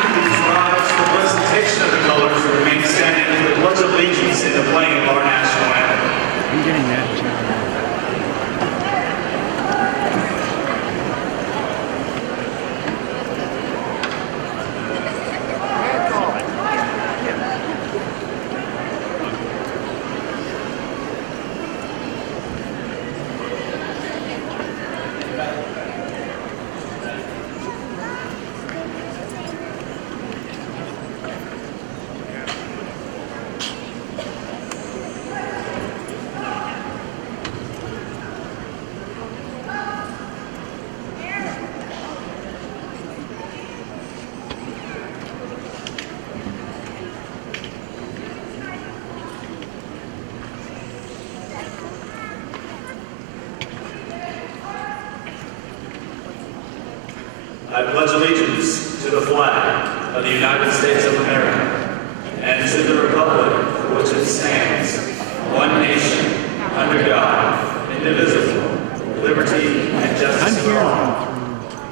please rise for the presentation of the colors and remain standing for the Pledge of Allegiance in the playing of our national anthem. I'm getting that, John. I pledge allegiance to the flag of the United States of America and to the republic for which it stands, one nation, under God, indivisible, with liberty and justice for all.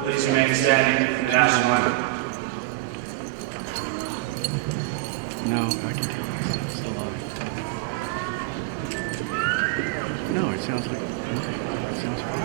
Please remain standing for the national anthem. No, I can tell it's still live. No, it sounds like, okay, it sounds fine.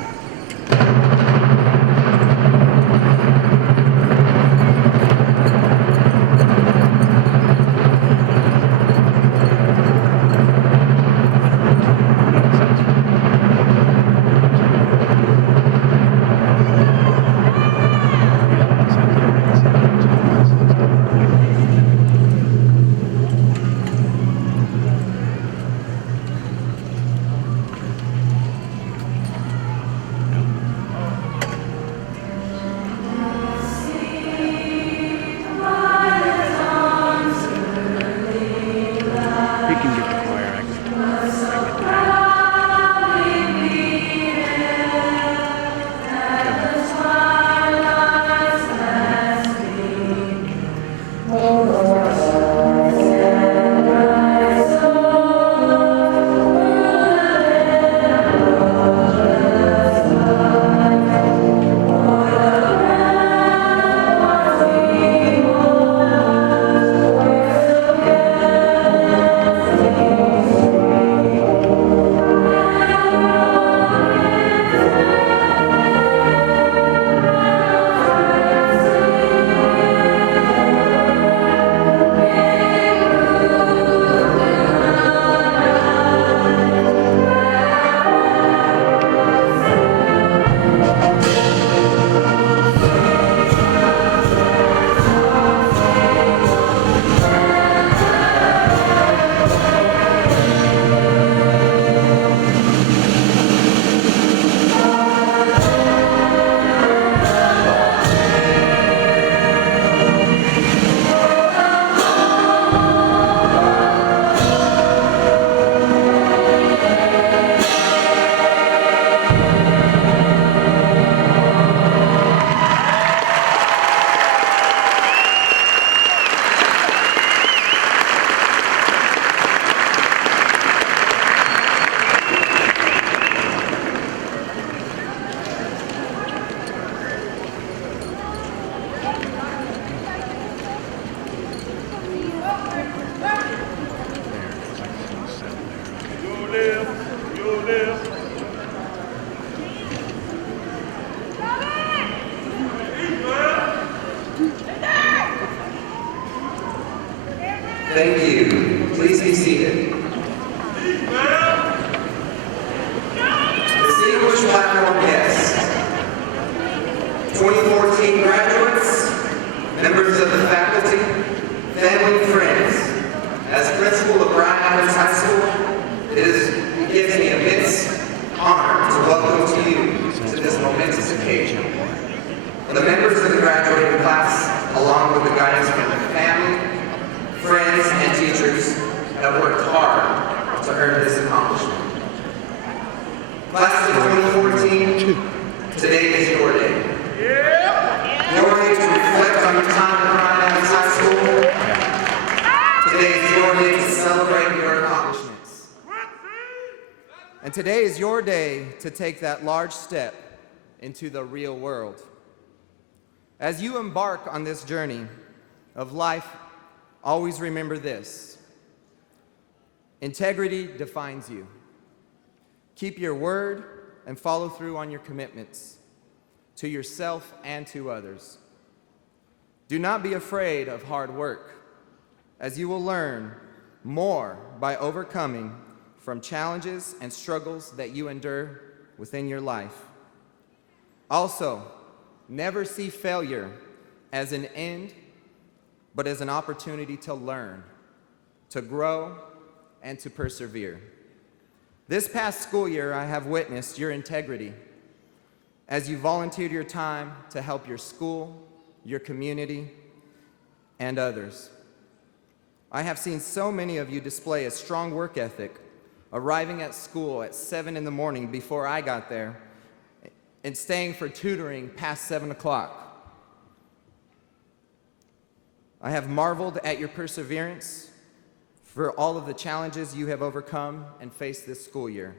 You can get the choir. I can get the Thank you. Please be seated. Distinguished platform guests, 2014 graduates, members of the faculty, family and friends, as principal of Bryan High School, it gives me immense honor to welcome to you to this momentous occasion. The members of the graduating class, along with the guidance from the family, friends, and teachers have worked hard to earn this accomplishment. Class of 2014, today is your day. Your day to reflect on your time at Bryan High School. Today is your day to celebrate your accomplishments. And today is your day to take that large step into the real world. As you embark on this journey, of life, always remember this: integrity defines you. Keep your word and follow through on your commitments to yourself and to others. Do not be afraid of hard work, as you will learn more by overcoming from challenges and struggles that you endure within your life. Also, never see failure as an end, but as an opportunity to learn, to grow, and to persevere. This past school year, I have witnessed your integrity as you volunteered your time to help your school, your community, and others. I have seen so many of you display a strong work ethic, arriving at school at 7 in the morning before I got there, and staying for tutoring past 7 o'clock. I have marveled at your perseverance for all of the challenges you have overcome and faced this school year.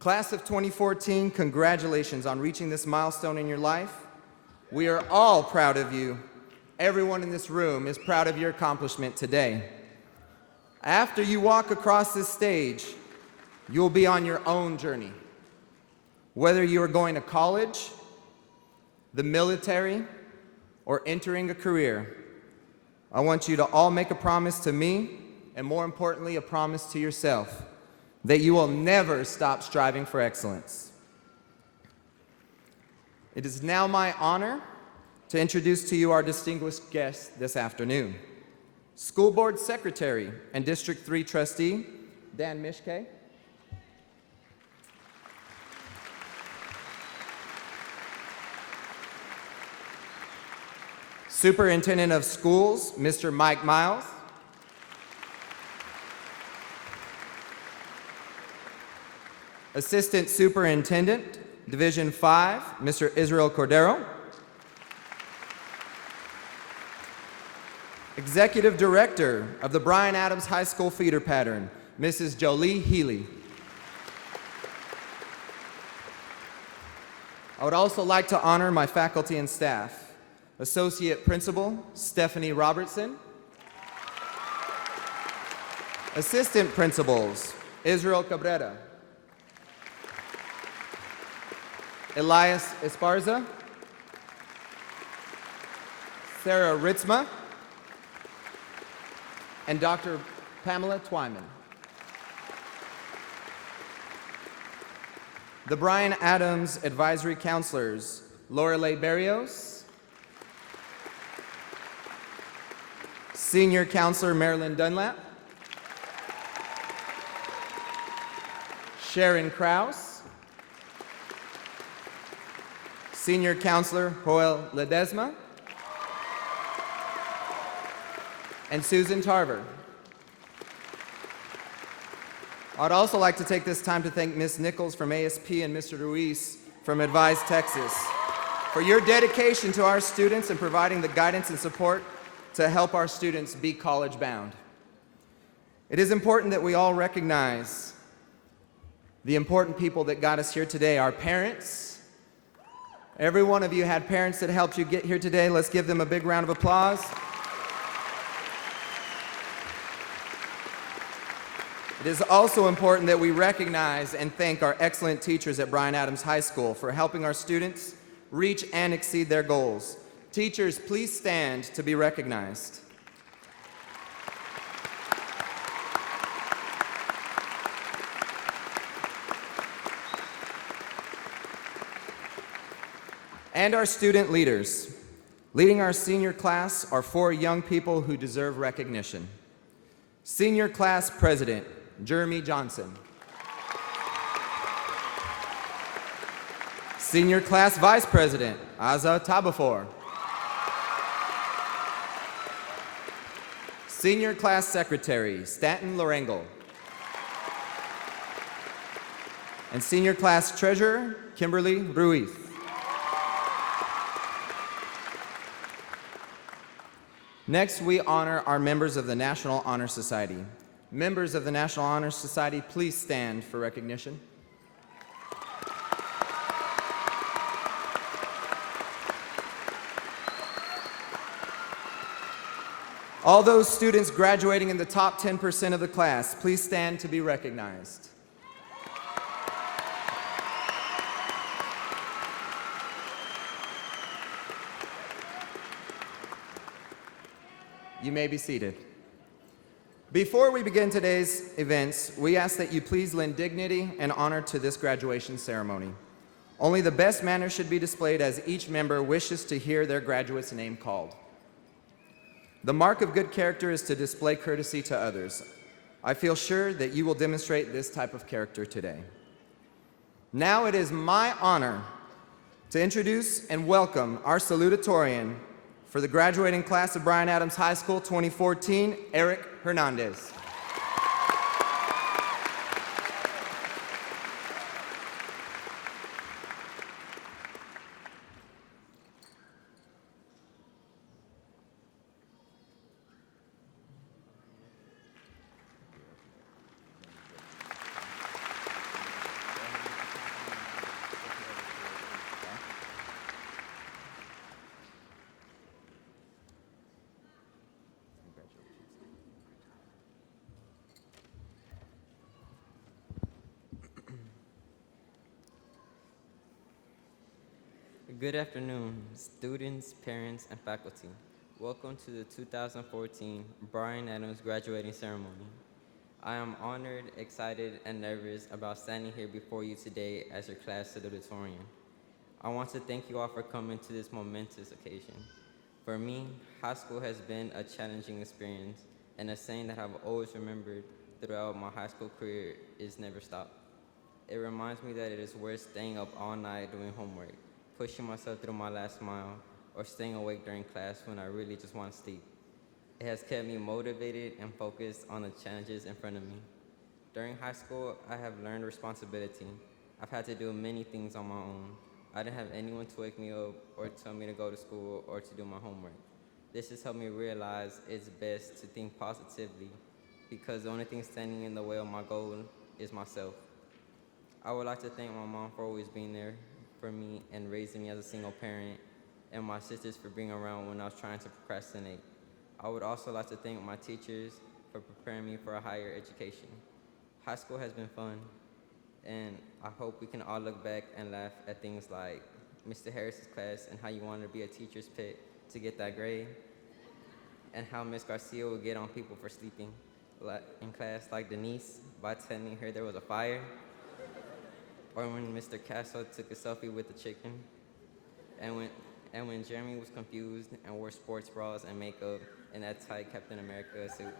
Class of 2014, congratulations on reaching this milestone in your life. We are all proud of you. Everyone in this room is proud of your accomplishment today. After you walk across this stage, you will be on your own journey. Whether you are going to college, the military, or entering a career, I want you to all make a promise to me, and more importantly, a promise to yourself, that you will never stop striving for excellence. It is now my honor to introduce to you our distinguished guest this afternoon, School Board Secretary and District 3 Trustee, Dan Mishke. Superintendent of Schools, Mr. Mike Miles. Assistant Superintendent, Division 5, Mr. Israel Cordero. Executive Director of the Bryan Adams High School Feeder Pattern, Mrs. Jolie Healy. I would also like to honor my faculty and staff. Associate Principal, Stephanie Robertson. Assistant Principals, Israel Cabrera, Elias Esparza, Sarah Ritzma, and Dr. Pamela Twyman. The Bryan Adams Advisory Counselors, Lorelei Barrios, Senior Counselor Marilyn Dunlap, Sharon Krause, Senior Counselor Joel Ledesma, and Susan Tarver. I'd also like to take this time to thank Ms. Nichols from ASP and Mr. Ruiz from Advise Texas for your dedication to our students and providing the guidance and support to help our students be college-bound. It is important that we all recognize the important people that got us here today, our parents. Every one of you had parents that helped you get here today. Let's give them a big round of applause. It is also important that we recognize and thank our excellent teachers at Bryan Adams High School for helping our students reach and exceed their goals. Teachers, please stand to be recognized. And our student leaders. Leading our senior class are 4 young people who deserve recognition. Senior Class President, Jeremy Johnson. Senior Class Vice President, Aza Tabafor. Senior Class Secretary, Stanton Lorengo. And Senior Class Treasurer, Kimberly Ruiz. Next, we honor our members of the National Honor Society. Members of the National Honor Society, please stand for recognition. All those students graduating in the top 10% of the class, please stand to be recognized. You may be seated. Before we begin today's events, we ask that you please lend dignity and honor to this graduation ceremony. Only the best manners should be displayed as each member wishes to hear their graduate's name called. The mark of good character is to display courtesy to others. I feel sure that you will demonstrate this type of character today. Now it is my honor to introduce and welcome our salutatorian for the graduating class of Bryan Adams High School 2014, Eric Hernandez. Good afternoon, students, parents, and faculty. Welcome to the 2014 Bryan Adams graduating ceremony. I am honored, excited, and nervous about standing here before you today as your class salutatorian. I want to thank you all for coming to this momentous occasion. For me, high school has been a challenging experience, and a saying that I've always remembered throughout my high school career is never stop. It reminds me that it is worth staying up all night doing homework, pushing myself through my last mile, or staying awake during class when I really just want to sleep. It has kept me motivated and focused on the challenges in front of me. During high school, I have learned responsibility. I've had to do many things on my own. I didn't have anyone to wake me up or tell me to go to school or to do my homework. This has helped me realize it's best to think positively because the only thing standing in the way of my goal is myself. I would like to thank my mom for always being there for me and raising me as a single parent, and my sisters for being around when I was trying to procrastinate. I would also like to thank my teachers for preparing me for a higher education. High school has been fun, and I hope we can all look back and laugh at things like Mr. Harris's class and how you wanted to be a teacher's pet to get that grade, and how Miss Garcia would get on people for sleeping in class, like Denise, by telling her there was a fire, or when Mr. Castro took a selfie with the chicken, and when Jeremy was confused and wore sports bras and makeup in that tight Captain America suit.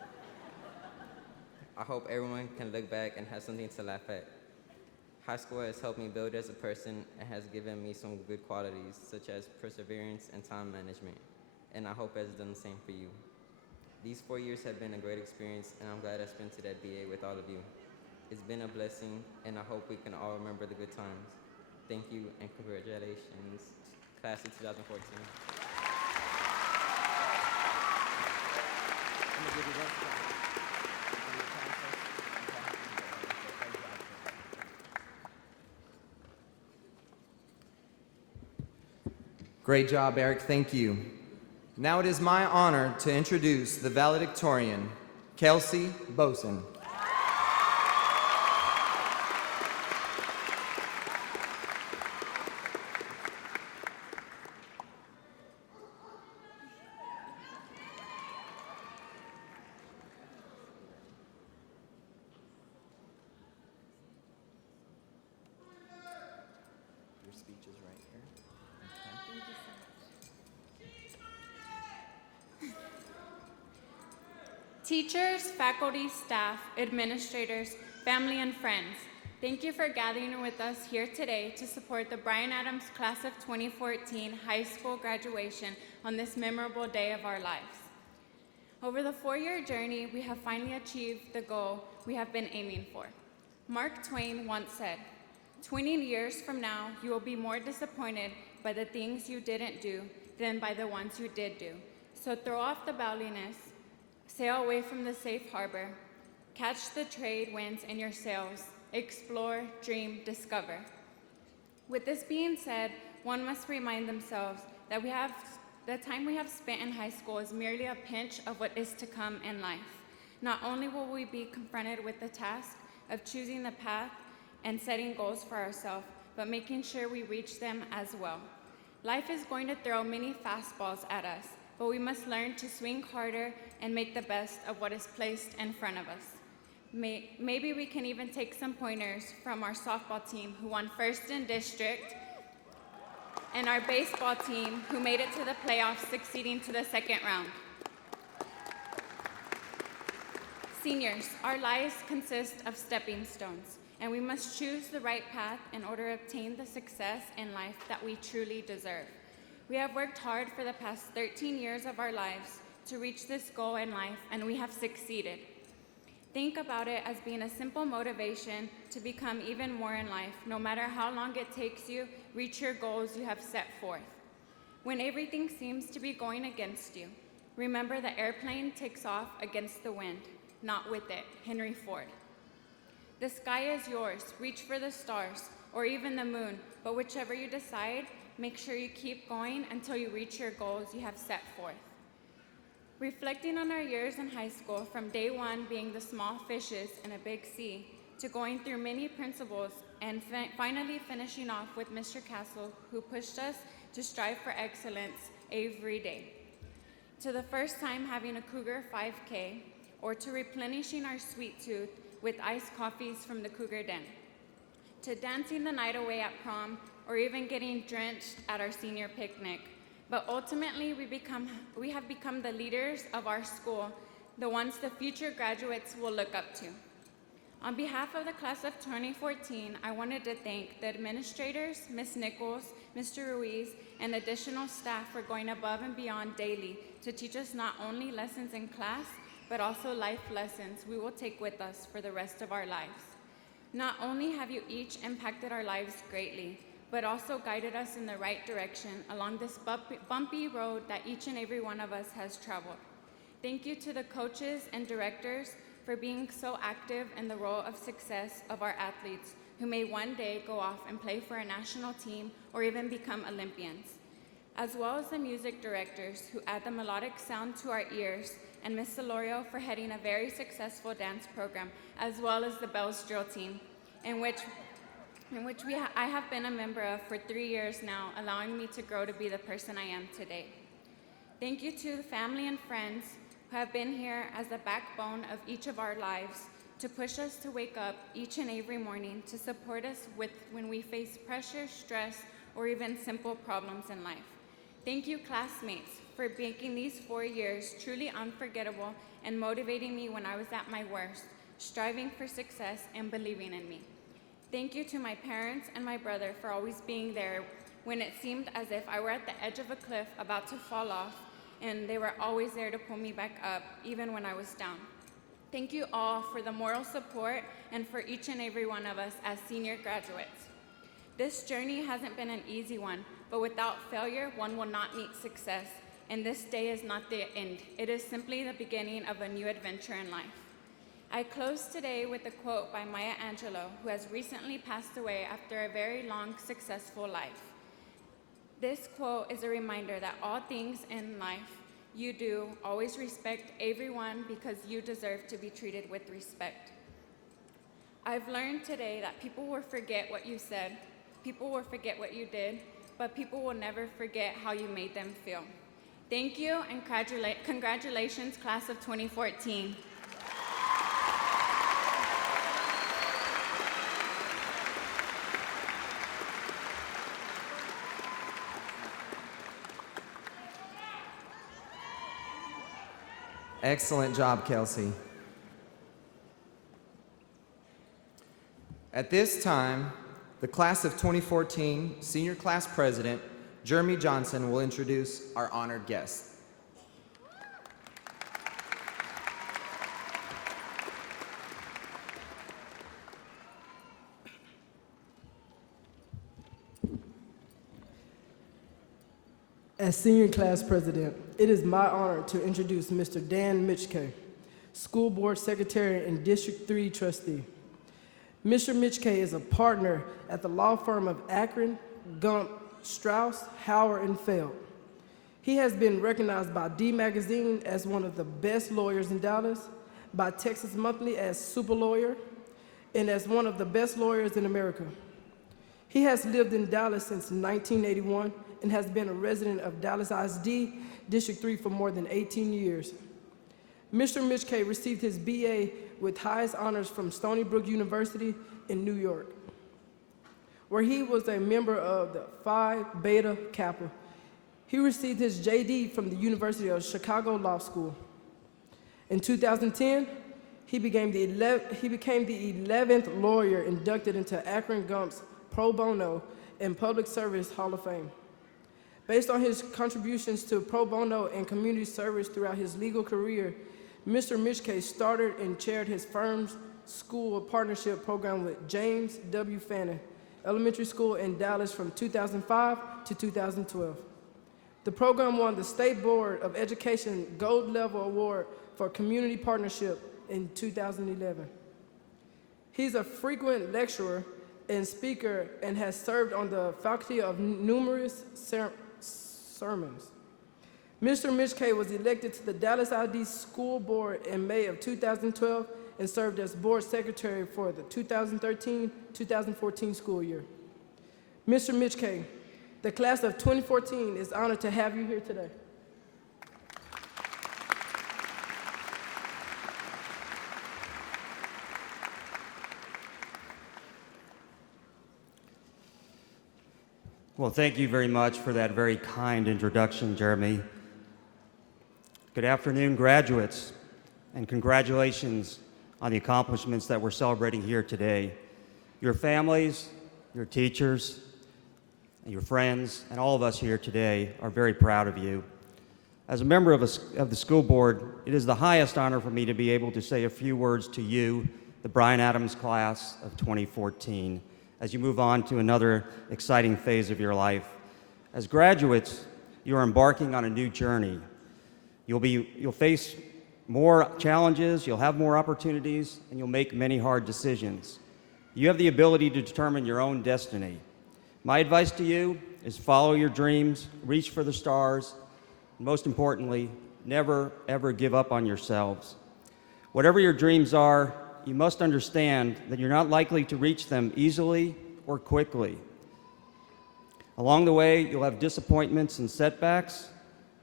I hope everyone can look back and have something to laugh at. High school has helped me build as a person and has given me some good qualities, such as perseverance and time management, and I hope it has done the same for you. These 4 years have been a great experience, and I'm glad I spent to that BA with all of you. It's been a blessing, and I hope we can all remember the good times. Thank you, and congratulations, class of 2014. Great job, Eric. Thank you. Now it is my honor to introduce the valedictorian, Kelsey Boson. Your speech is right here. Thank you so much. Teachers, faculty, staff, administrators, family, and friends, thank you for gathering with us here today to support the Bryan Adams Class of 2014 high school graduation on this memorable day of our lives. Over the 4-year journey, we have finally achieved the goal we have been aiming for. Mark Twain once said, 20 years from now, you will be more disappointed by the things you didn't do than by the ones you did do. So throw off the bowliness, sail away from the safe harbor, catch the trade winds in your sails, explore, dream, discover. With this being said, one must remind themselves that we have the time we have spent in high school is merely a pinch of what is to come in life. Not only will we be confronted with the task of choosing the path and setting goals for ourselves, but making sure we reach them as well. Life is going to throw many fastballs at us, but we must learn to swing harder and make the best of what is placed in front of us. Maybe we can even take some pointers from our softball team who won first in district, and our baseball team who made it to the playoffs, succeeding to the second round. Seniors, our lives consist of stepping stones, and we must choose the right path in order to obtain the success in life that we truly deserve. We have worked hard for the past 13 years of our lives to reach this goal in life, and we have succeeded. Think about it as being a simple motivation to become even more in life. No matter how long it takes you, reach your goals you have set forth. When everything seems to be going against you, remember the airplane takes off against the wind, not with it. Henry Ford. The sky is yours. Reach for the stars or even the moon, but whichever you decide, make sure you keep going until you reach your goals you have set forth. Reflecting on our years in high school, from day one being the small fishes in a big sea, to going through many principals and finally finishing off with Mr. Castle, who pushed us to strive for excellence every day. To the first time having a Cougar 5K, or to replenishing our sweet tooth with iced coffees from the Cougar Den, to dancing the night away at prom, or even getting drenched at our senior picnic. But ultimately, we have become the leaders of our school, the ones the future graduates will look up to. On behalf of the class of 2014, I wanted to thank the administrators, Ms. Nichols, Mr. Ruiz, and additional staff for going above and beyond daily to teach us not only lessons in class, but also life lessons we will take with us for the rest of our lives. Not only have you each impacted our lives greatly, but also guided us in the right direction along this bumpy road that each and every one of us has traveled. Thank you to the coaches and directors for being so active in the role of success of our athletes who may one day go off and play for a national team or even become Olympians, as well as the music directors who add the melodic sound to our ears, and Ms. Solorio for heading a very successful dance program, as well as the Bells Drill team, in which I have been a member of for 3 years now, allowing me to grow to be the person I am today. Thank you to the family and friends who have been here as the backbone of each of our lives, to push us to wake up each and every morning, to support us when we face pressure, stress, or even simple problems in life. Thank you, classmates, for making these 4 years truly unforgettable and motivating me when I was at my worst, striving for success and believing in me. Thank you to my parents and my brother for always being there when it seemed as if I were at the edge of a cliff about to fall off, and they were always there to pull me back up, even when I was down. Thank you all for the moral support and for each and every one of us as senior graduates. This journey hasn't been an easy one, but without failure, one will not meet success, and this day is not the end. It is simply the beginning of a new adventure in life. I close today with a quote by Maya Angelou, who has recently passed away after a very long, successful life. This quote is a reminder that all things in life you do, always respect everyone because you deserve to be treated with respect. I've learned today that people will forget what you said, people will forget what you did, but people will never forget how you made them feel. Thank you, and congratulations, class of 2014. Excellent job, Kelsey. At this time, the class of 2014 senior class president, Jeremy Johnson, will introduce our honored guest. As senior class president, it is my honor to introduce Mr. Dan Mitchke, school board secretary and District 3 trustee. Mr. Mitchke is a partner at the law firm of Akron, Gump, Strauss, Howard, and Feld. He has been recognized by D Magazine as one of the best lawyers in Dallas, by Texas Monthly as Super Lawyer, and as one of the best lawyers in America. He has lived in Dallas since 1981 and has been a resident of Dallas ISD District 3 for more than 18 years. Mr. Mitch K. received his BA with highest honors from Stony Brook University in New York, where he was a member of the Phi Beta Kappa. He received his JD from the University of Chicago Law School. In 2010, he became the 11th lawyer inducted into Akron Gump's Pro Bono and Public Service Hall of Fame. Based on his contributions to pro bono and community service throughout his legal career, Mr. Mitch K. started and chaired his firm's school partnership program with James W. Fannin Elementary School in Dallas from 2005 to 2012. The program won the State Board of Education Gold Level Award for Community Partnership in 2011. He's a frequent lecturer and speaker and has served on the faculty of numerous sermons. Mr. Mitch K. was elected to the Dallas ID School Board in May of 2012 and served as board secretary for the 2013-2014 school year. Mr. Mitch K., the class of 2014 is honored to have you here today. Well, thank you very much for that very kind introduction, Jeremy. Good afternoon, graduates, and congratulations on the accomplishments that we're celebrating here today. Your families, your teachers, and your friends, and all of us here today are very proud of you. As a member of the school board, it is the highest honor for me to be able to say a few words to you, the Bryan Adams class of 2014, as you move on to another exciting phase of your life. As graduates, you are embarking on a new journey. You'll face more challenges, you'll have more opportunities, and you'll make many hard decisions. You have the ability to determine your own destiny. My advice to you is follow your dreams, reach for the stars, and most importantly, never ever give up on yourselves. Whatever your dreams are, you must understand that you're not likely to reach them easily or quickly. Along the way, you'll have disappointments and setbacks.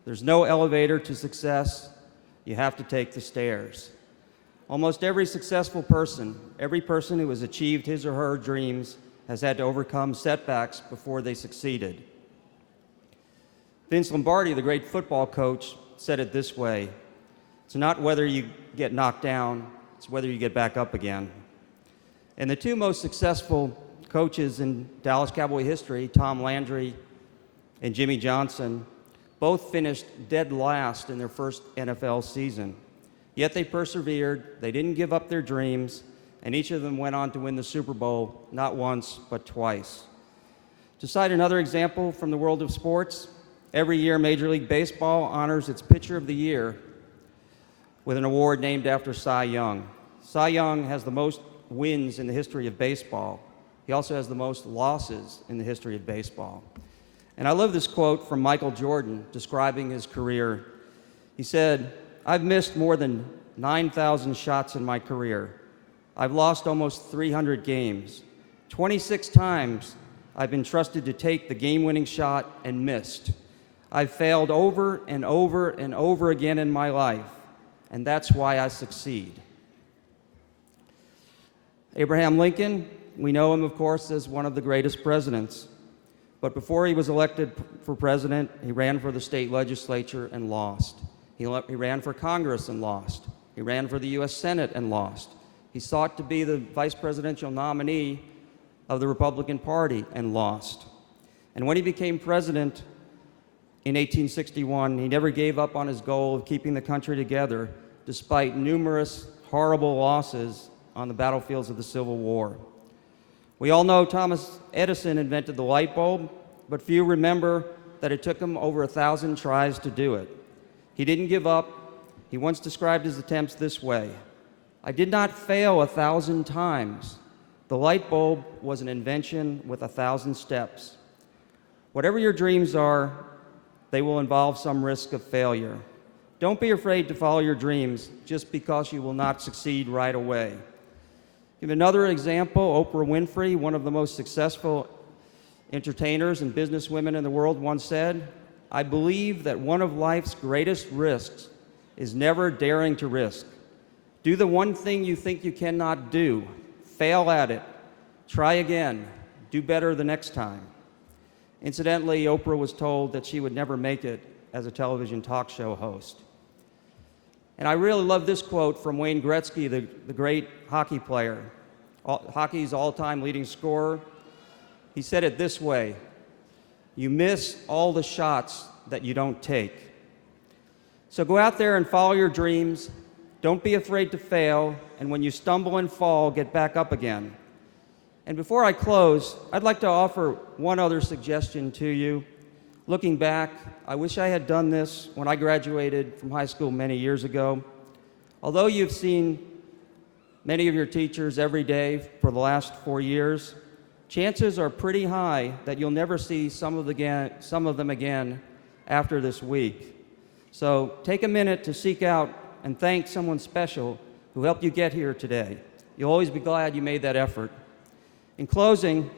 There's no elevator to success. You have to take the stairs. Almost every successful person, every person who has achieved his or her dreams, has had to overcome setbacks before they succeeded. Vince Lombardi, the great football coach, said it this way: it's not whether you get knocked down, it's whether you get back up again. And the two most successful coaches in Dallas Cowboy history, Tom Landry and Jimmy Johnson, both finished dead last in their first NFL season. Yet they persevered, they didn't give up their dreams, and each of them went on to win the Super Bowl not once, but twice. To cite another example from the world of sports, every year Major League Baseball honors its Pitcher of the Year with an award named after Cy Young. Cy Young has the most wins in the history of baseball. He also has the most losses in the history of baseball. And I love this quote from Michael Jordan describing his career. He said, "I've missed more than 9,000 shots in my career. I've lost almost 300 games. 26 times I've been trusted to take the game-winning shot and missed. I've failed over and over and over again in my life, and that's why I succeed." Abraham Lincoln, we know him, of course, as one of the greatest presidents. But before he was elected for president, he ran for the state legislature and lost. He ran for Congress and lost. He ran for the U.S. Senate and lost. He sought to be the vice presidential nominee of the Republican Party and lost. And when he became president in 1861, he never gave up on his goal of keeping the country together, despite numerous horrible losses on the battlefields of the Civil War. We all know Thomas Edison invented the light bulb, but few remember that it took him over 1,000 tries to do it. He didn't give up. He once described his attempts this way: "I did not fail 1,000 times. The light bulb was an invention with 1,000 steps." Whatever your dreams are, they will involve some risk of failure. Don't be afraid to follow your dreams just because you will not succeed right away. Give another example. Oprah Winfrey, one of the most successful entertainers and businesswomen in the world, once said, "I believe that one of life's greatest risks is never daring to risk. Do the one thing you think you cannot do. Fail at it. Try again. Do better the next time." Incidentally, Oprah was told that she would never make it as a television talk show host. And I really love this quote from Wayne Gretzky, the great hockey player, hockey's all-time leading scorer. He said it this way: "You miss all the shots that you don't take." So go out there and follow your dreams. Don't be afraid to fail, and when you stumble and fall, get back up again. And before I close, I'd like to offer one other suggestion to you. Looking back, I wish I had done this when I graduated from high school many years ago. Although you've seen many of your teachers every day for the last 4 years, chances are pretty high that you'll never see some of them again after this week. So take a minute to seek out and thank someone special who helped you get here today. You'll always be glad you made that effort. In closing,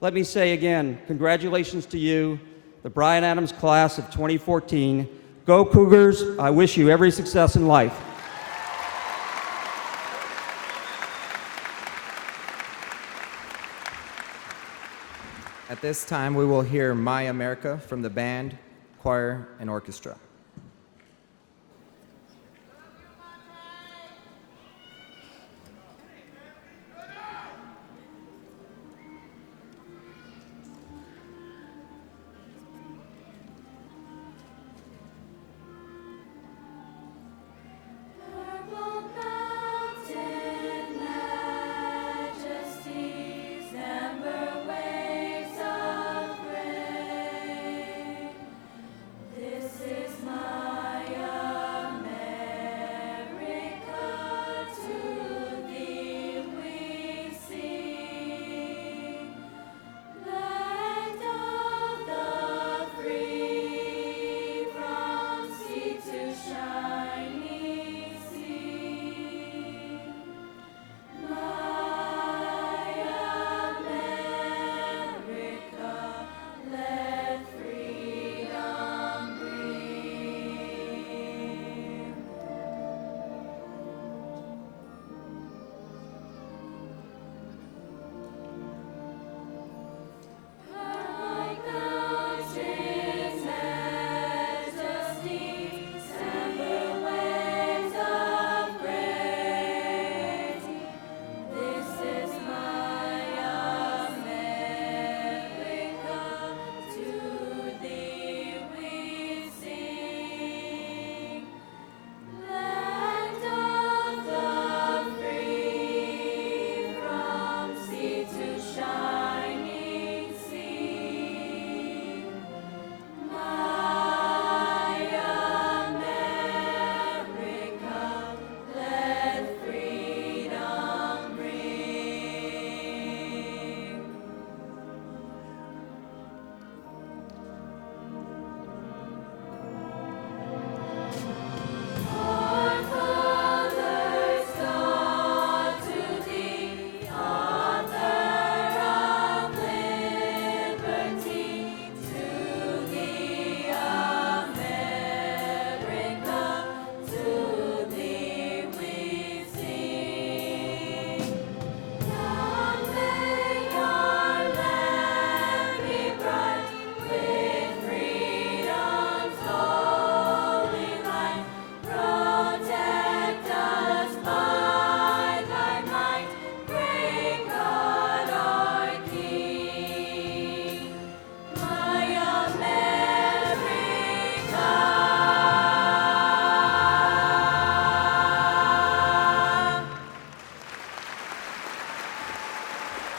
let me say again, congratulations to you, the Bryan Adams class of 2014. Go Cougars, I wish you every success in life. At this time, we will hear My America from the band, choir, and orchestra.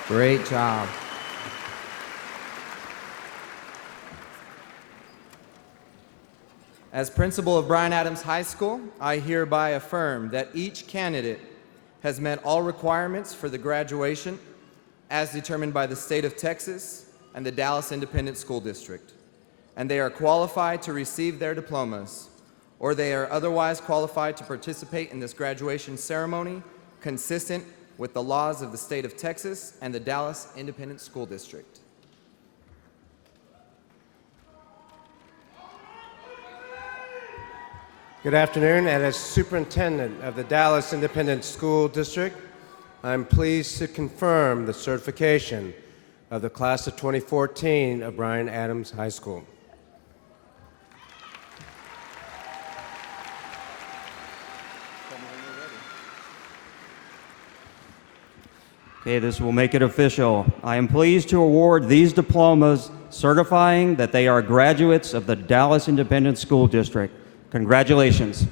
Great job. As principal of Bryan Adams High School, I hereby affirm that each candidate has met all requirements for the graduation as determined by the state of Texas and the Dallas Independent School District. and they are qualified to receive their diplomas, or they are otherwise qualified to participate in this graduation ceremony consistent with the laws of the state of Texas and the Dallas Independent School District. Good afternoon, and as Superintendent of the Dallas Independent School District, I'm pleased to confirm the certification of the class of 2014 of Bryan Adams High School. Okay, this will make it official. I am pleased to award these diplomas certifying that they are graduates of the Dallas Independent School District. Congratulations.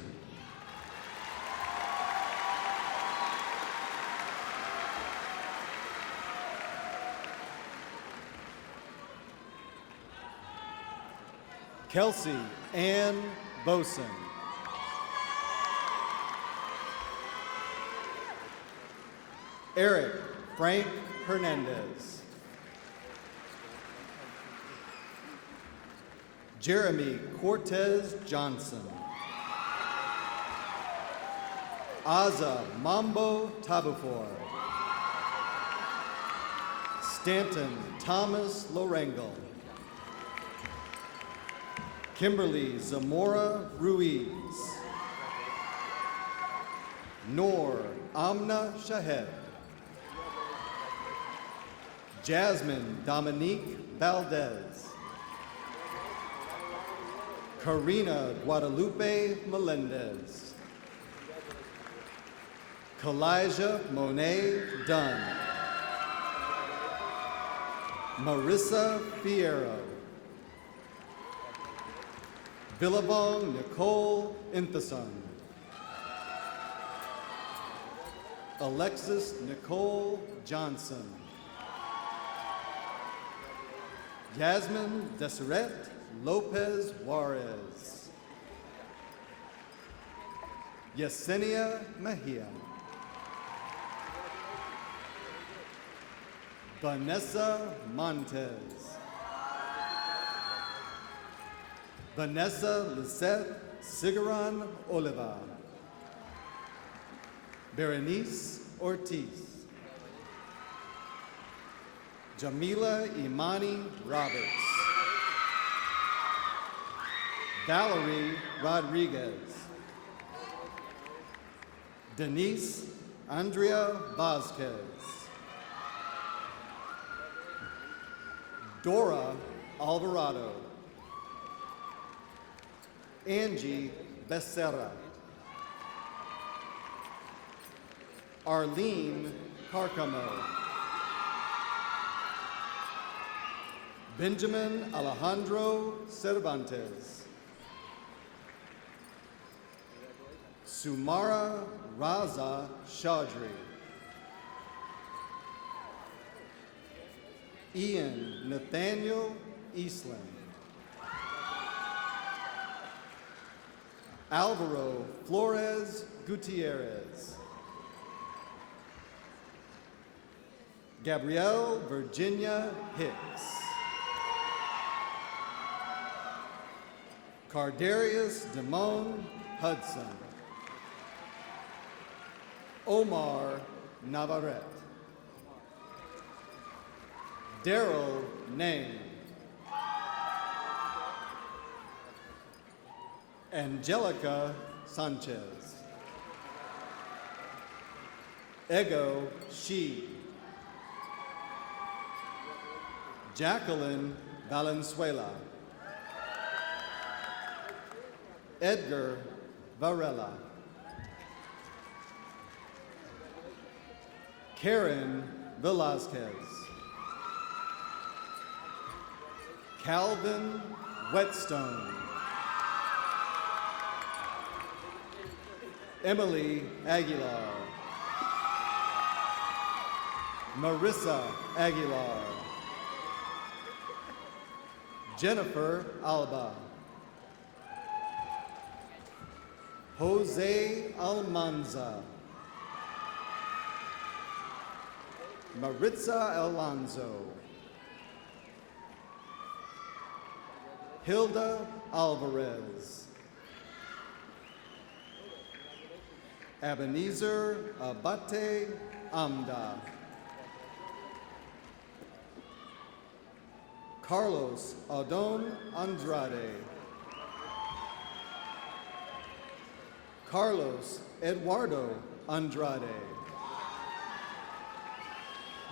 Kelsey Ann Boson. Eric Frank Hernandez. Jeremy Cortez Johnson. Aza Mambo Tabufor. Stanton Thomas Lorengo. Kimberly Zamora Ruiz. Noor Amna Shahed. Jasmine Dominique Valdez. Karina Guadalupe Melendez. Kalijah Monet Dunn. Marissa Fierro. Billabong Nicole Intheson. Alexis Nicole Johnson. Yasmin Deseret Lopez Juarez. Yesenia Mejia. Vanessa Montez. Vanessa Lisette Sigaran Oliva. Berenice Ortiz. Jamila Imani Roberts. Valerie Rodriguez. Denise Andrea Vasquez. Dora Alvarado. Angie Becerra. Arlene Carcamo. Benjamin Alejandro Cervantes. Sumara Raza Chaudhry. Ian Nathaniel Eastland. Alvaro Flores Gutierrez. Gabrielle Virginia Hicks. Cardarius Damone Hudson. Omar Navarrete. Daryl Name. Angelica Sanchez. Ego Shi. Jacqueline Valenzuela. Edgar Varela. Karen Velazquez. Calvin Whetstone. Emily Aguilar. Marissa Aguilar. Jennifer Alba. Jose Almanza. Maritza Alonso. Hilda Alvarez. Ebenezer Abate Amda. Carlos Adon Andrade. Carlos Eduardo Andrade.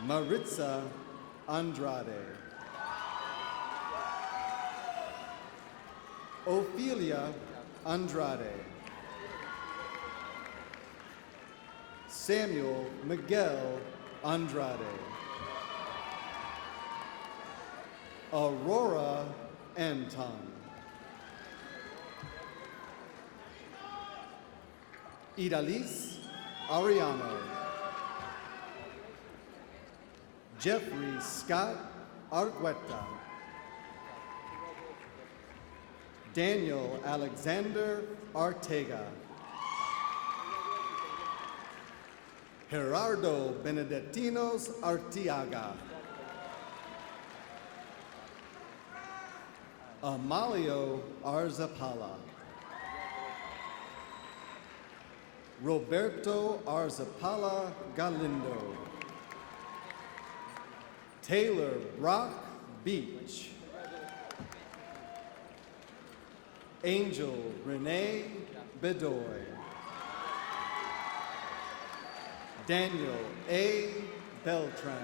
Maritza Andrade. Ophelia Andrade. Samuel Miguel Andrade. Aurora Anton. Idalis Ariano. Jeffrey Scott Argueta. Daniel Alexander Artega. Gerardo Benedictinos Artiaga. Amalio Arzapala. Roberto Arzapala Galindo. Taylor Brock Beach. Angel Renee Bedoy. Daniel A. Beltran.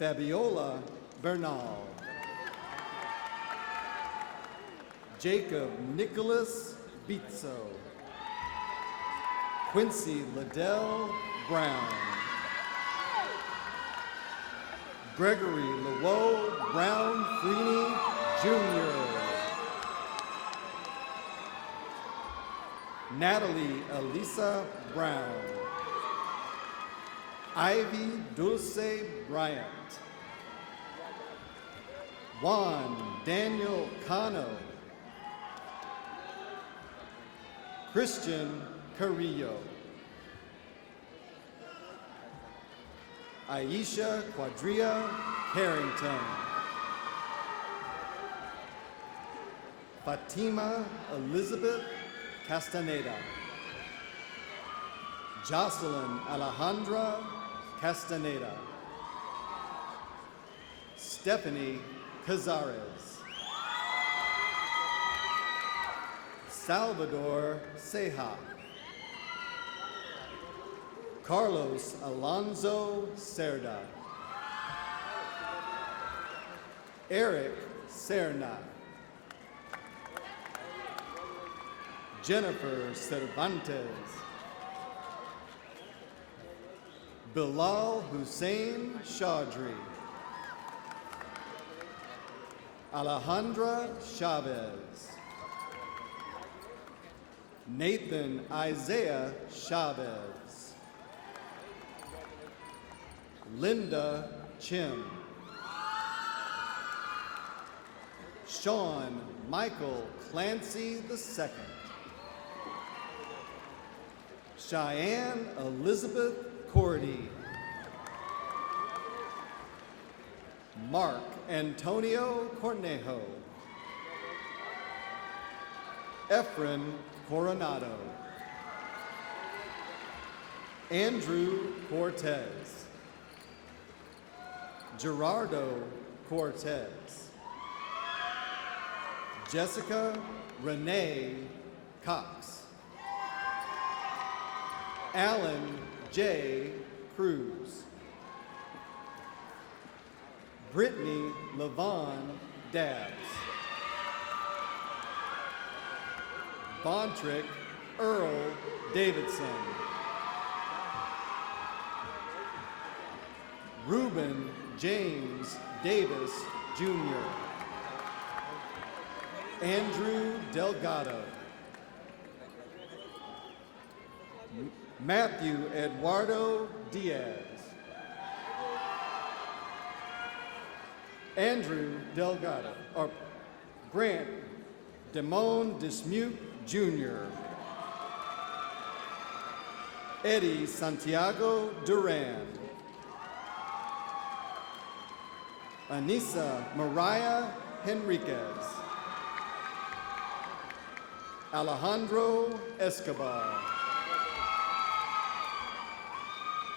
Fabiola Bernal. Jacob Nicholas Bizzo. Quincy Liddell Brown. Gregory Lewoe Brown Freeney Jr. Natalie Elisa Brown. Ivy Dulce Bryant. Juan Daniel Cano. Christian Carrillo. Aisha Quadria Harrington. Fatima Elizabeth Castaneda. Jocelyn Alejandra Castaneda. Stephanie Cazares. Salvador Ceja. Carlos Alonso Cerda. Eric Serna. Jennifer Cervantes. Bilal Hussein Chaudhry. Alejandra Chavez. Nathan Isaiah Chavez. Linda Chim. Sean Michael Clancy II. Cheyenne Elizabeth Cordy. Mark Antonio Cornejo. Efren Coronado. Andrew Cortez. Gerardo Cortez. Jessica Renee Cox. Alan J. Cruz. Brittany Levon Dabbs. Bontrick Earl Davidson. Reuben James Davis Jr. Andrew Delgado. Matthew Eduardo Diaz. Andrew Delgado, or Grant Damone Dismute Jr. Eddie Santiago Duran. Anissa Mariah Henriquez. Alejandro Escobar.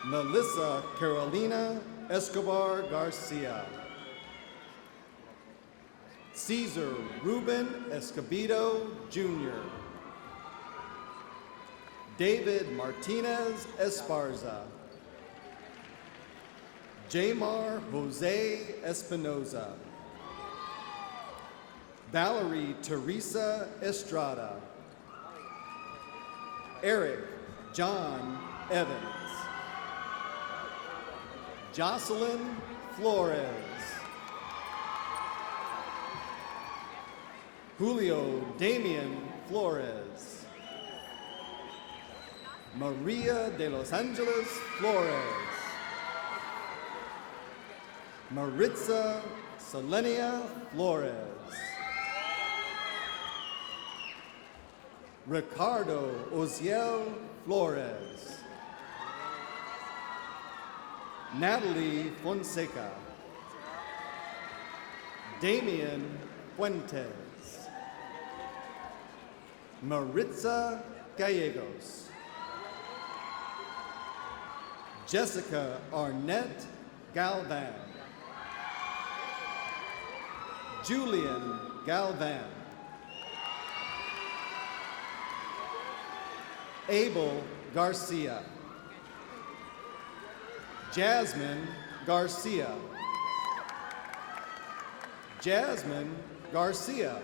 Melissa Carolina Escobar Garcia. Cesar Ruben Escobedo Jr. David Martinez Esparza. Jamar Jose Espinoza. Valerie Teresa Estrada. Eric John Evans. Jocelyn Flores. Julio Damian Flores. Maria de Los Angeles Flores. Maritza Selenia Flores. Ricardo Oziel Flores. Natalie Fonseca. Damian Fuentes. Maritza Gallegos. Jessica Arnett Galvan. Julian Galvan. Abel Garcia. Jasmine Garcia. Jasmine Garcia.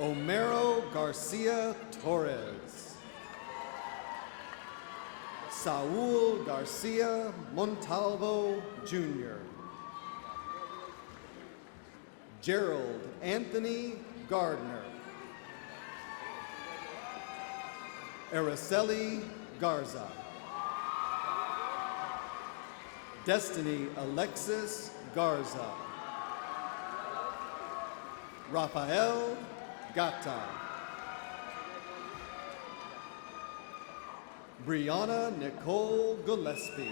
Omero Garcia Torres. Saul Garcia Montalvo Jr. Gerald Anthony Gardner. Araceli Garza. Destiny Alexis Garza. Rafael Gata. Brianna Nicole Gillespie.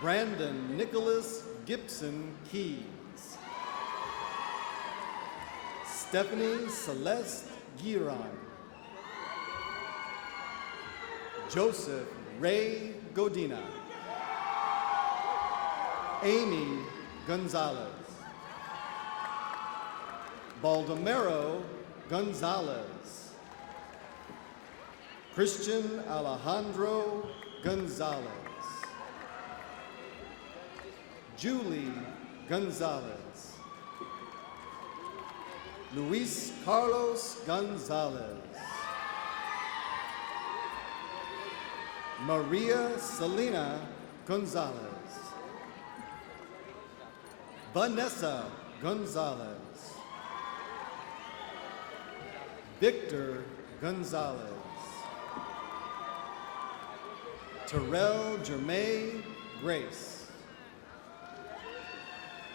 Brandon Nicholas Gibson Keys. Stephanie Celeste Giron. Joseph Ray Godina. Amy Gonzalez. Baldomero Gonzalez. Christian Alejandro Gonzalez. Julie Gonzalez. Luis Carlos Gonzalez. Maria Selena Gonzalez. Vanessa Gonzalez. Victor Gonzalez. Terrell Jermaine Grace.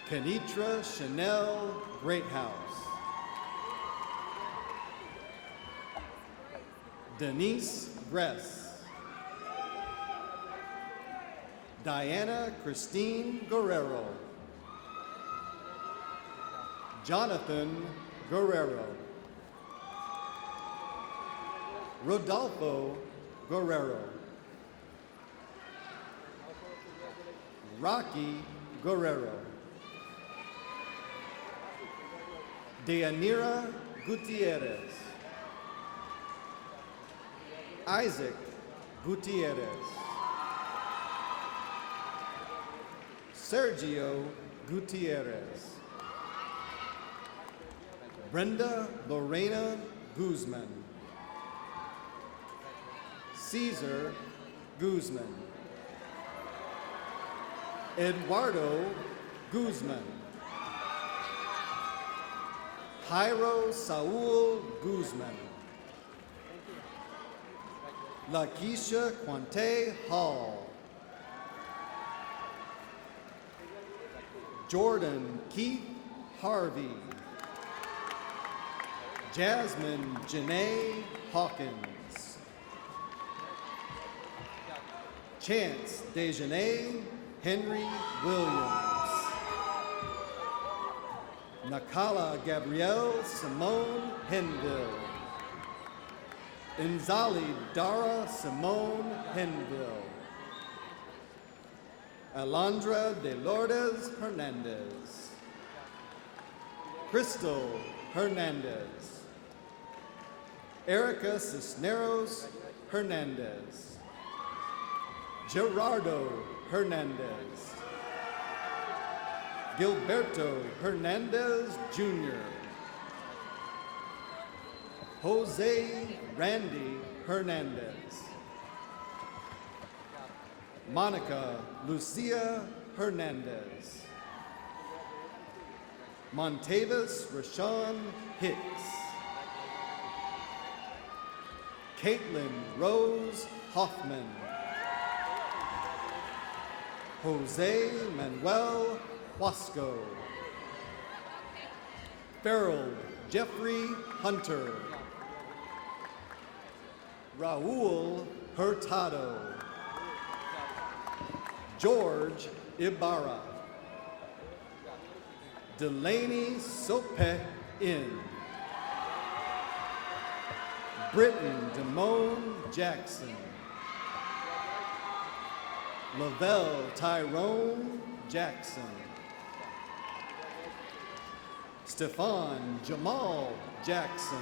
Kenitra Chanel Greathouse. Denise Gress. Diana Christine Guerrero. Jonathan Guerrero. Rodolfo Guerrero. Rocky Guerrero. Deyanira Gutierrez. Isaac Gutierrez. Sergio Gutierrez. Brenda Lorena Guzman. Caesar Guzman. Eduardo Guzman. Jairo Saul Guzman. Lakeisha Quante Hall. Jordan Keith Harvey. Jasmine Janae Hawkins. Chance Dejanay Henry Williams. Nakala Gabrielle Simone Henville. Inzali Dara Simone Henville. Alondra de Lourdes Hernandez. Crystal Hernandez. Erica Cisneros Hernandez. Gerardo Hernandez. Gilberto Hernandez Jr. Jose Randy Hernandez. Monica Lucia Hernandez. Montavis Rashawn Hicks. Caitlin Rose Hoffman. Jose Manuel Huasco. Farrell Jeffrey Hunter. Raul Hurtado. George Ibarra. Delaney Sope In. Britton Damone Jackson. Lavelle Tyrone Jackson. Stefan Jamal Jackson.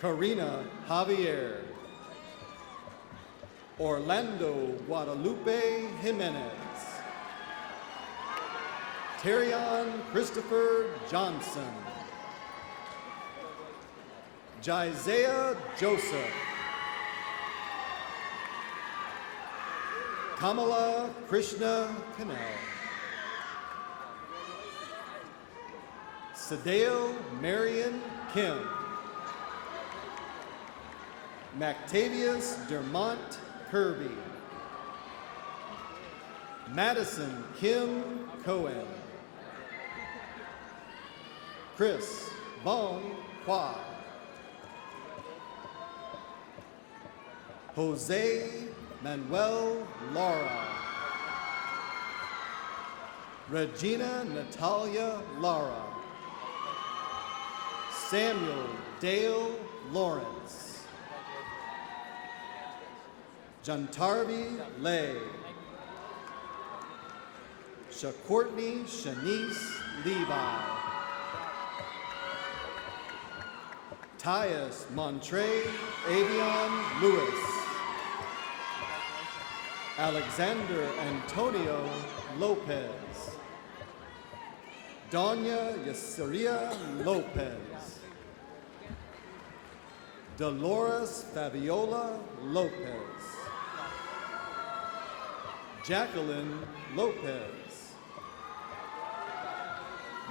Karina Javier. Orlando Guadalupe Jimenez. Terrion Christopher Johnson. Jisaiah Joseph. Kamala Krishna Kanel. Sadale Marion Kim. Mactavius Dermont Kirby. Madison Kim Cohen. Chris Bong Hua. Jose Manuel Lara. Regina Natalia Lara. Samuel Dale Lawrence. Jantarvi Lay. Shacourtney Shanice Levi. Tyus Montre Avion Lewis. Alexander Antonio Lopez. Doña Yesseria Lopez. Dolores Fabiola Lopez. Jacqueline Lopez.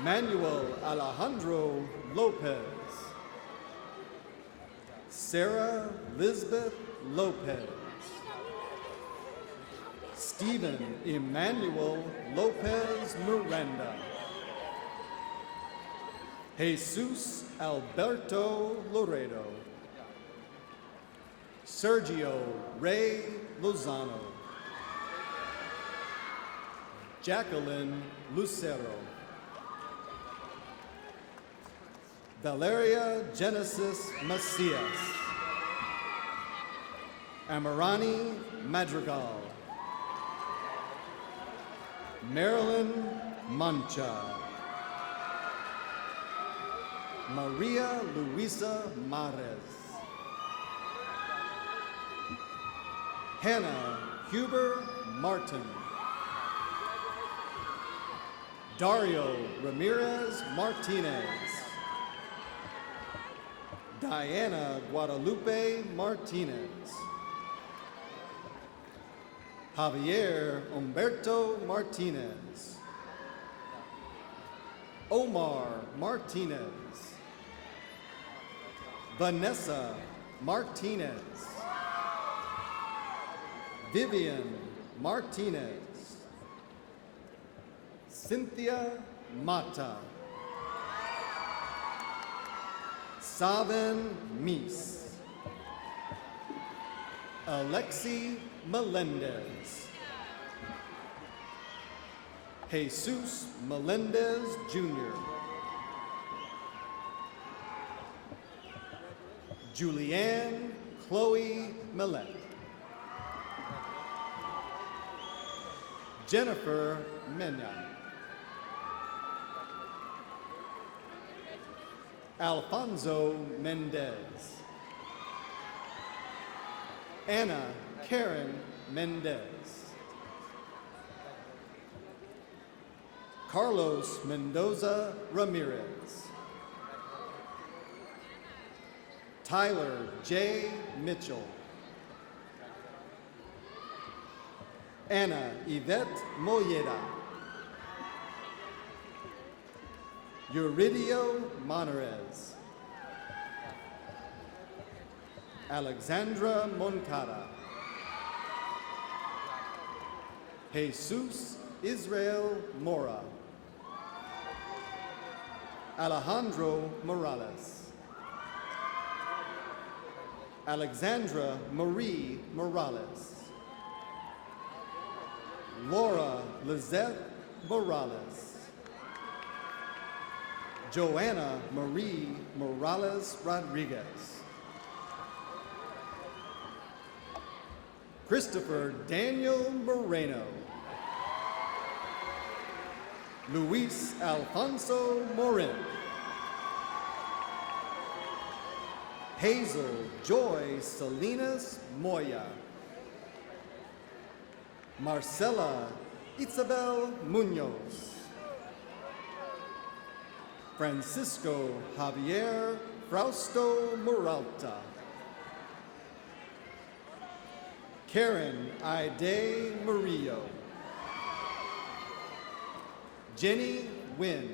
Manuel Alejandro Lopez. Sarah Lisbeth Lopez. Stephen Emmanuel Lopez Miranda. Jesus Alberto Loredo. Sergio Ray Lozano. Jacqueline Lucero. Valeria Genesis Macias. Amarani Madrigal. Marilyn Mancha. Maria Luisa Mares. Hannah Huber Martin. Dario Ramirez Martinez. Diana Guadalupe Martinez. Javier Humberto Martinez. Omar Martinez. Vanessa Martinez. Vivian Martinez. Cynthia Mata. Saben Mies. Alexi Melendez. Jesus Melendez Jr. Julianne Chloe Millet. Jennifer Mena. Alfonso Mendez. Anna Karen Mendez. Carlos Mendoza Ramirez. Tyler J. Mitchell. Anna Yvette Molleda. Euridio Monterez. Alexandra Moncada. Jesus Israel Mora. Alejandro Morales. Alexandra Marie Morales. Laura Lizette Morales. Joanna Marie Morales Rodriguez. Christopher Daniel Moreno. Luis Alfonso Morin. Hazel Joy Salinas Moya. Marcela Isabel Munoz. Francisco Javier Frausto Muralta. Karen Ide Murillo. Jenny Wynn.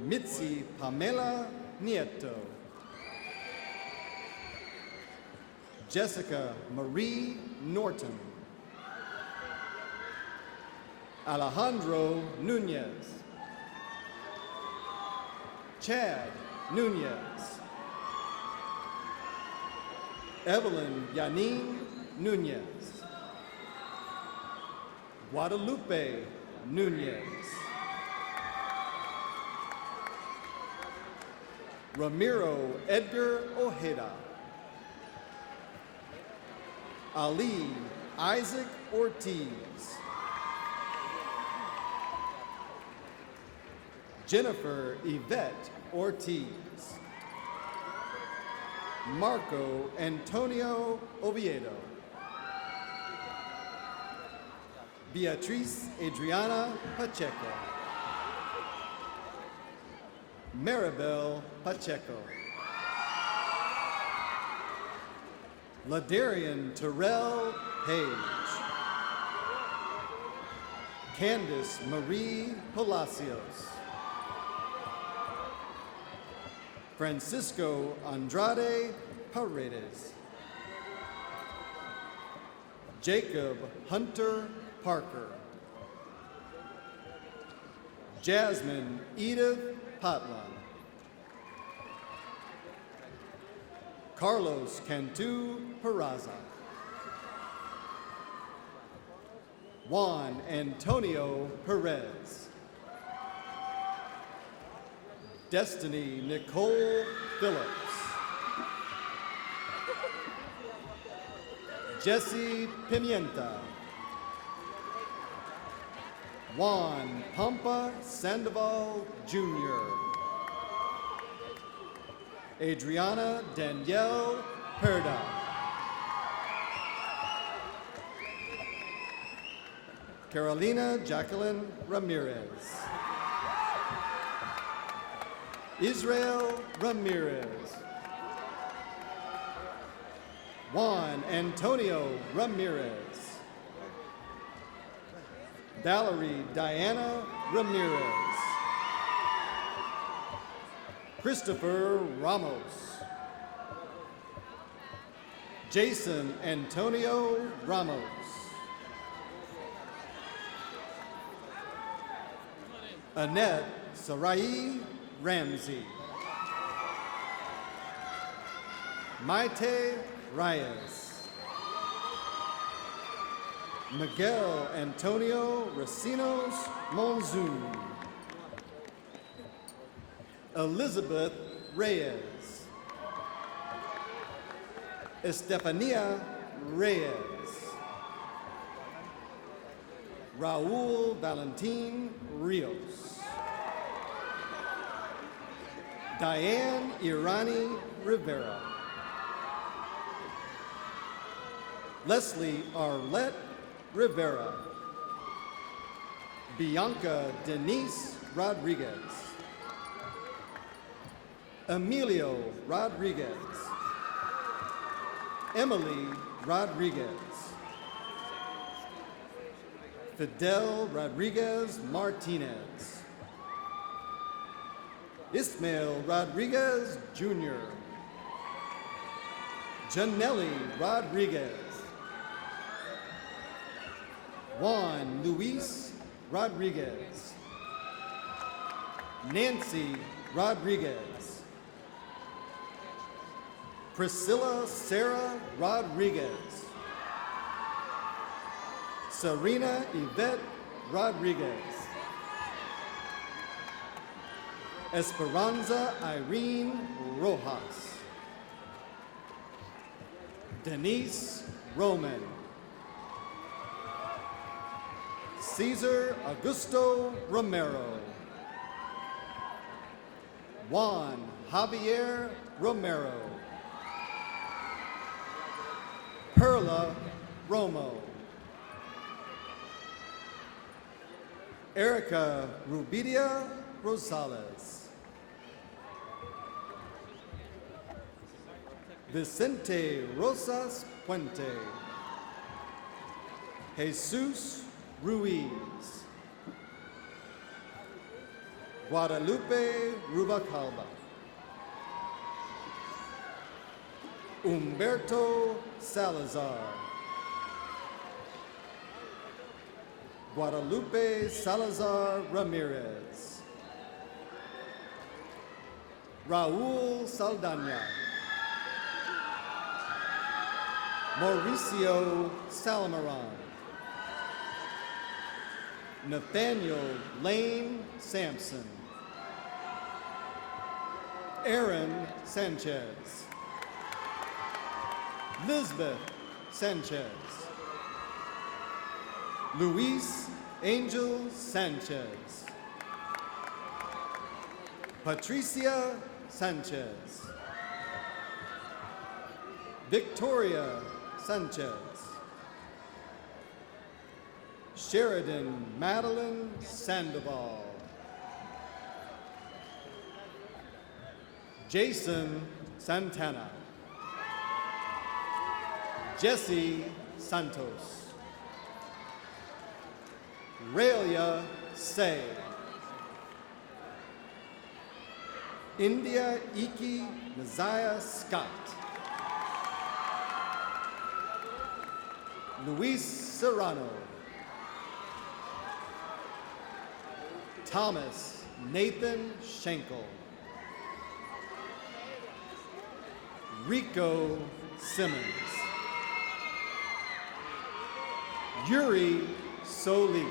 Mitzi Pamela Nieto. Jessica Marie Norton. Alejandro Nunez. Chad Nunez. Evelyn Yanin Nunez. Guadalupe Nunez. Ramiro Edgar Ojeda. Ali Isaac Ortiz. Jennifer Yvette Ortiz. Marco Antonio Oviedo. Beatriz Adriana Pacheco. Maribel Pacheco. Ladarian Terrell Page. Candace Marie Palacios. Francisco Andrade Paredes. Jacob Hunter Parker. Jasmine Edith Patlan. Carlos Cantu Peraza. Juan Antonio Perez. Destiny Nicole Phillips. Jesse Pimienta. Juan Pampa Sandoval Jr. Adriana Danielle Perda. Carolina Jacqueline Ramirez. Israel Ramirez. Juan Antonio Ramirez. Valerie Diana Ramirez. Christopher Ramos. Jason Antonio Ramos. Annette Sarai Ramsey. Maite Reyes. Miguel Antonio Racinos Monzun. Elizabeth Reyes. Estefania Reyes. Raul Valentin Rios. Diane Irani Rivera. Leslie Arlette Rivera. Bianca Denise Rodriguez. Emilio Rodriguez. Emily Rodriguez. Fidel Rodriguez Martinez. Ismael Rodriguez Jr. Janelli Rodriguez. Juan Luis Rodriguez. Nancy Rodriguez. Priscilla Sarah Rodriguez. Serena Yvette Rodriguez. Esperanza Irene Rojas. Denise Roman. Cesar Augusto Romero. Juan Javier Romero. Perla Romo. Erica Rubidia Rosales. Vicente Rosas Puente. Jesus Ruiz. Guadalupe Rubacalba. Humberto Salazar. Guadalupe Salazar Ramirez. Raul Saldana. Mauricio Salmaran. Nathaniel Lane Sampson. Aaron Sanchez. Lisbeth Sanchez. Luis Angel Sanchez. Patricia Sanchez. Victoria Sanchez. Sheridan Madeline Sandoval. Jason Santana. Jesse Santos. Raelia Say. India Iki Messiah Scott. Luis Serrano. Thomas Nathan Schenkel. Rico Simmons. Yuri Solis.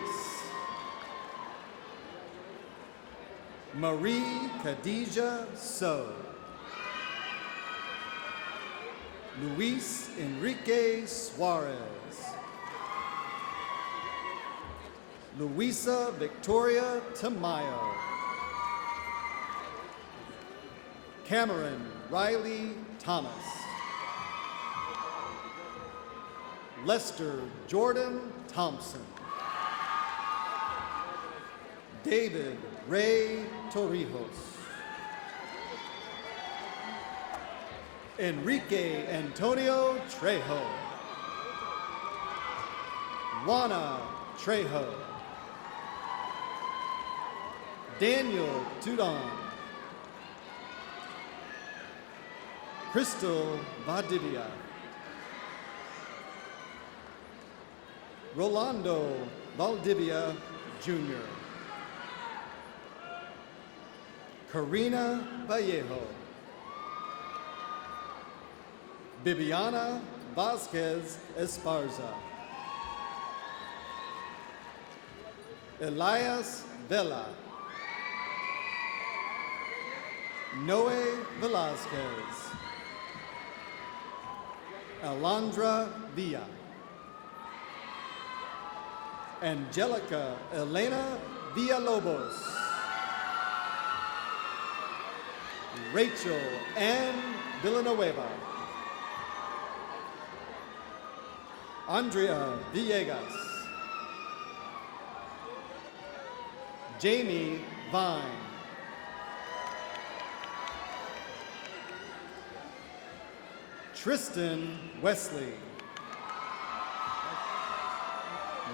Marie Khadija So. Luis Enrique Suarez. Luisa Victoria Tamayo. Cameron Riley Thomas. Lester Jordan Thompson. David Ray Torrijos. Enrique Antonio Trejo. Juana Trejo. Daniel Tudon. Crystal Valdivia. Rolando Valdivia Jr. Karina Vallejo. Bibiana Vasquez Esparza. Elias Vela. Noe Velasquez. Alondra Villa. Angelica Elena Villalobos. Rachel Ann Villanueva. Andrea Villegas. Jamie Vine. Tristan Wesley.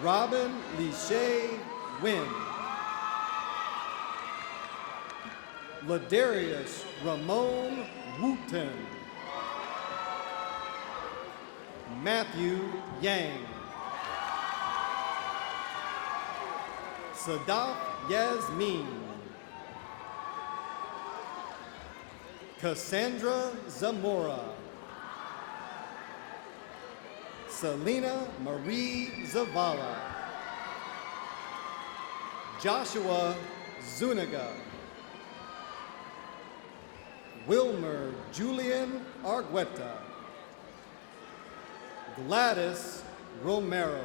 Robin Lishay Wynn. Ladarius Ramon Wooten. Matthew Yang. Sadaf Yasmin. Cassandra Zamora. Selena Marie Zavala. Joshua Zuniga. Wilmer Julian Argueta. Gladys Romero.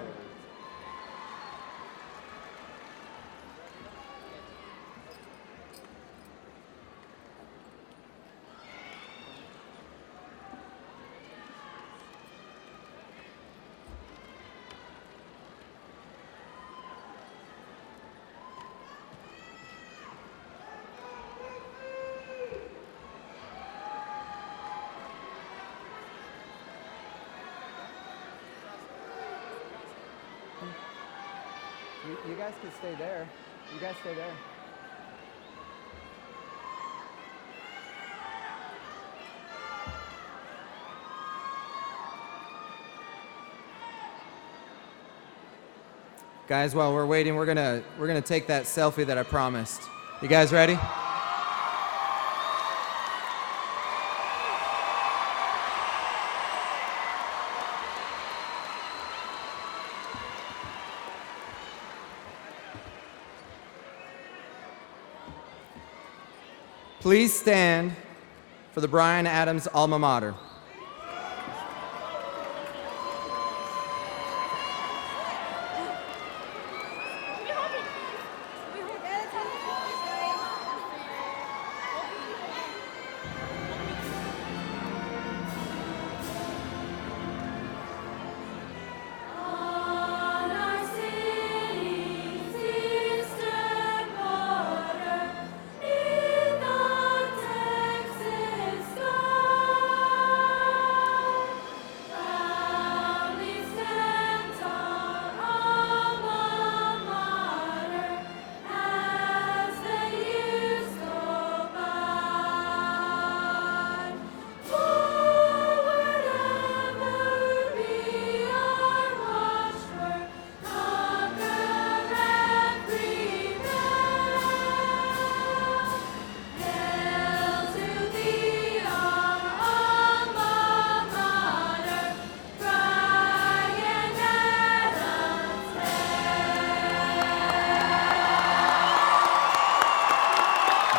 You guys can stay there. You guys stay there. Guys, while we're waiting, we're gonna take that selfie that I promised. You guys ready? Please stand for the Bryan Adams alma mater.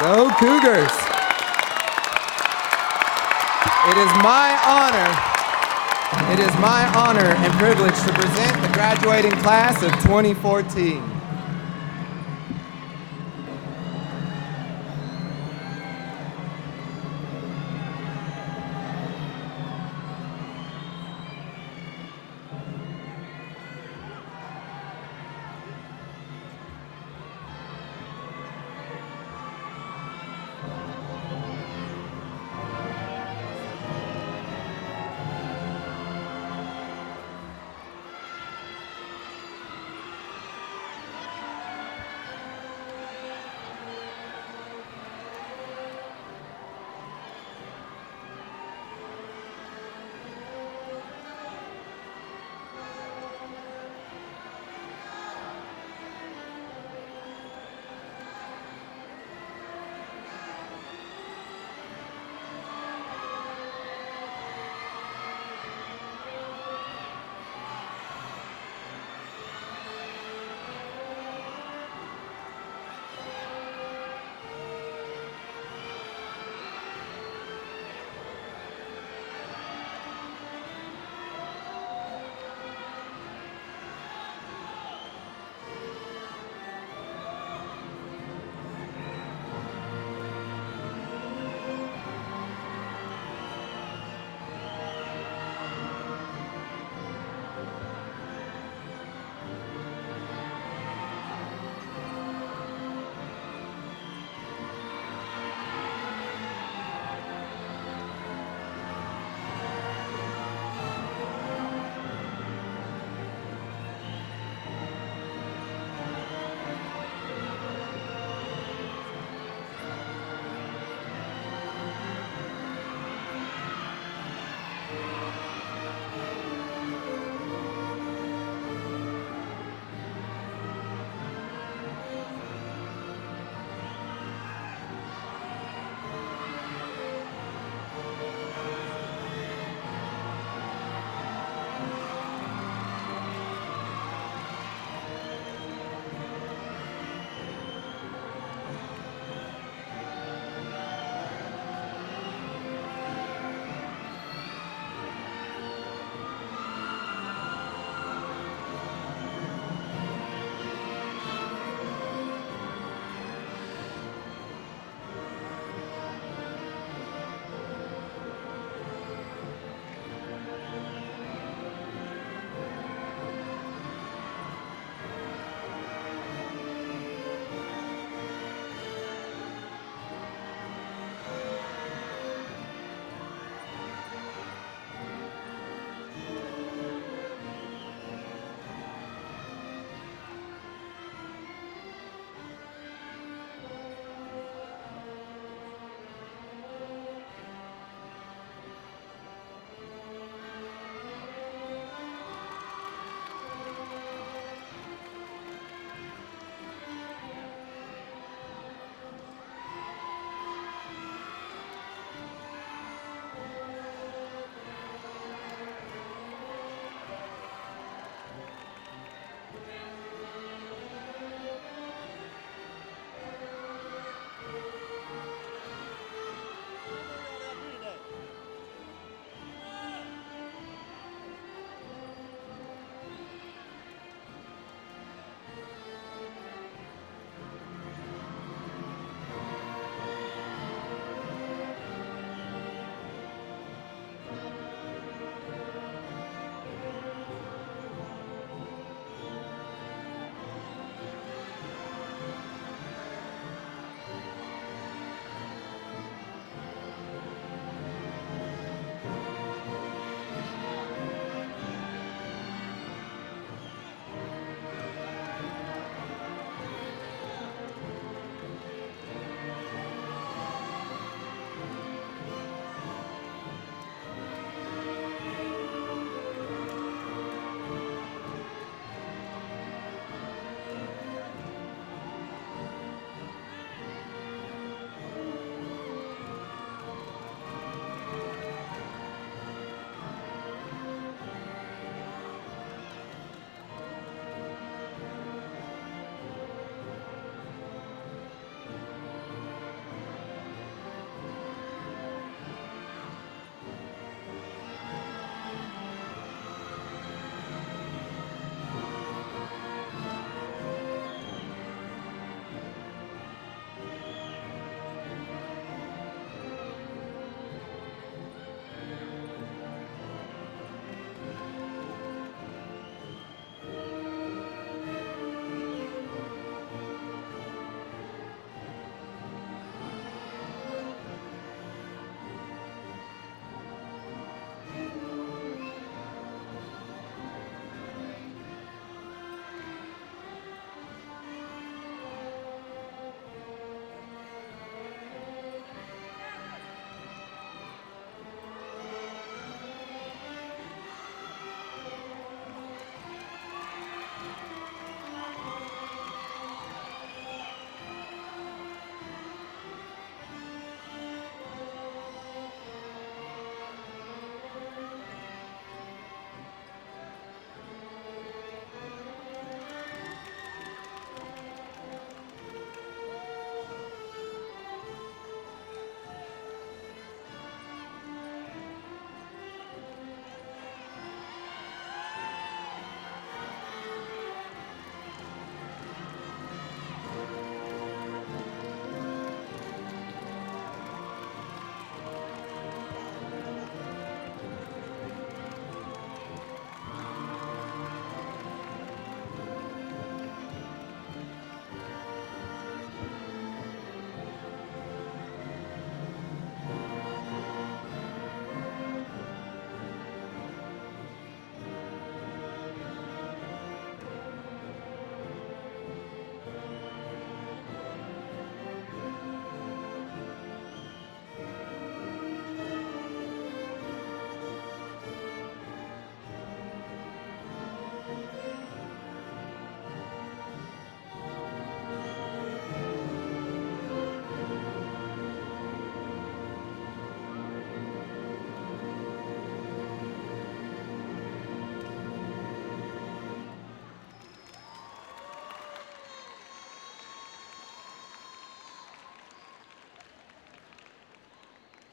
Go Cougars! It is my honor and privilege to present the graduating class of 2014.